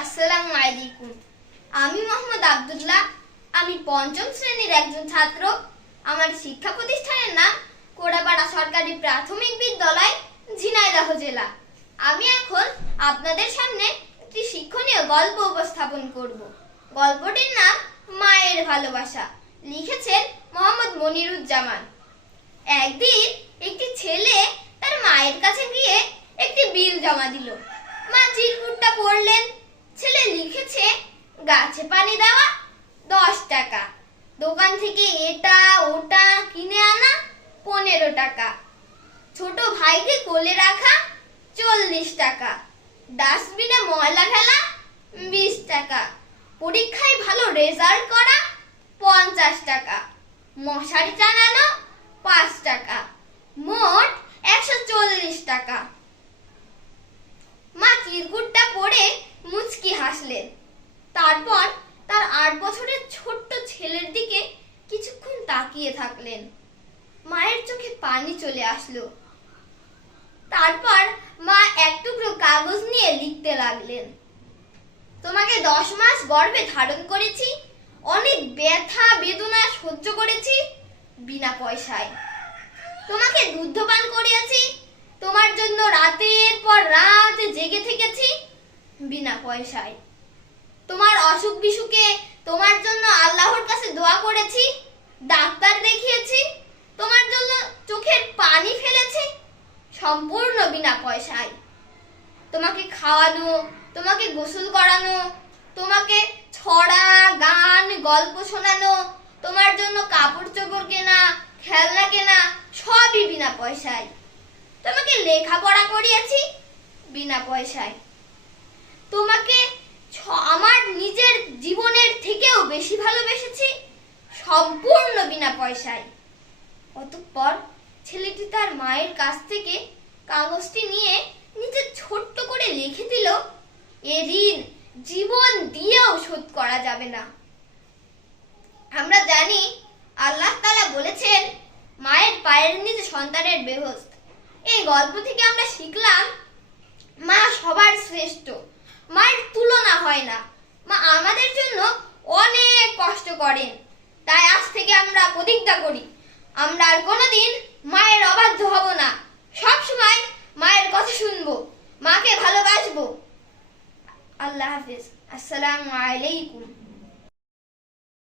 আসসালামু আলাইকুম আমি মোহাম্মদ আব্দুল্লাহ। আমি পঞ্চম শ্রেণির একজন ছাত্র। আমার শিক্ষা প্রতিষ্ঠানের নাম কোড়াপাড়া সরকারি প্রাথমিক বিদ্যালয়, ঝিনাইদহ জেলা। আমি এখন আপনাদের সামনে একটি শিক্ষণীয় গল্প উপস্থাপন করব। গল্পটির নাম মায়ের ভালোবাসা। লিখেছেন মোহাম্মদ মনিরুজ্জামান। একদিন একটি ছেলে তার মায়ের কাছে গিয়ে একটি বিল জমা দিল। মা চিরকুটটা পড়লেন। ছেলে লিখেছে, গাছে পানি দেওয়া, দশ টাকা। দোকান থেকে এটা, ওটা কিনে আনা, পনেরো টাকা। ছোট ভাইকে কোলে রাখা, চল্লিশ টাকা। ডাস্টবিনে ময়লা ফেলা, বিশ টাকা। পরীক্ষায় ভালো রেজাল্ট করা, পঞ্চাশ টাকা। মশারি টানানো, পাঁচ টাকা মোট একশো চল্লিশ টাকা মা চিরকুটটা পড়ে মুচকি হাসলেন তারপর তার আট বছরের ছোট্ট ছেলের দিকে কিছুক্ষণ তাকিয়ে থাকলেন। মায়ের চোখে পানি চলে আসলো। তারপর মা এক টুকরো কাগজ নিয়ে লিখতে লাগলেন। তোমাকে দশ মাস গর্ভে ধারণ করেছি, অনেক ব্যথা, বেদনা সহ্য করেছি বিনা পয়সায়। তোমাকে দুধ পান করিয়েছি, তোমার জন্য রাতের পর রাত জেগে থেকেছি বিনা পয়সায়। তোমার অসুখ বিসুখে তোমার জন্য আল্লাহর কাছে দোয়া করেছি, ডাক্তার দেখিয়েছি, তোমার জন্য চোখের পানি ফেলেছি, সম্পূর্ণ বিনা পয়সায়। তোমাকে খাওয়ানো, তোমাকে গোসল করানো, তোমাকে ছড়া, গান, গল্প শোনানো, তোমার জন্য কাপড় চোপড় কেনা, খেলনা কেনা, সবই বিনা পয়সায়। তোমাকে লেখাপড়া করিয়েছি, বিনা পয়সায়। তোমাকে আমার নিজের জীবনের থেকেও বেশি ভালোবেসেছি সম্পূর্ণ বিনা পয়সায়। অতঃপর ছেলেটি তার মায়ের কাছ থেকে কাগজটি নিয়ে নিজে ছোট্ট করে লিখে দিল, এ ঋণ জীবন দিয়েও শোধ করা যাবে না। আমরা জানি আল্লাহ তালা বলেছেন, মায়ের পায়ের নিচে সন্তানের বেহস্ত। এই গল্প থেকে আমরা শিখলাম, মা হয় না। মা, আমাদের জন্য অনেক কষ্ট করেন। তাই আজ থেকে আমরা প্রতিজ্ঞা করি, আমরা আর কোনোদিন মায়ের অবাধ্য হব না। সব সময় মায়ের কথা শুনব, মাকে ভালোবাসবো। আল্লাহ হাফিজ। আসসালামু আলাইকুম।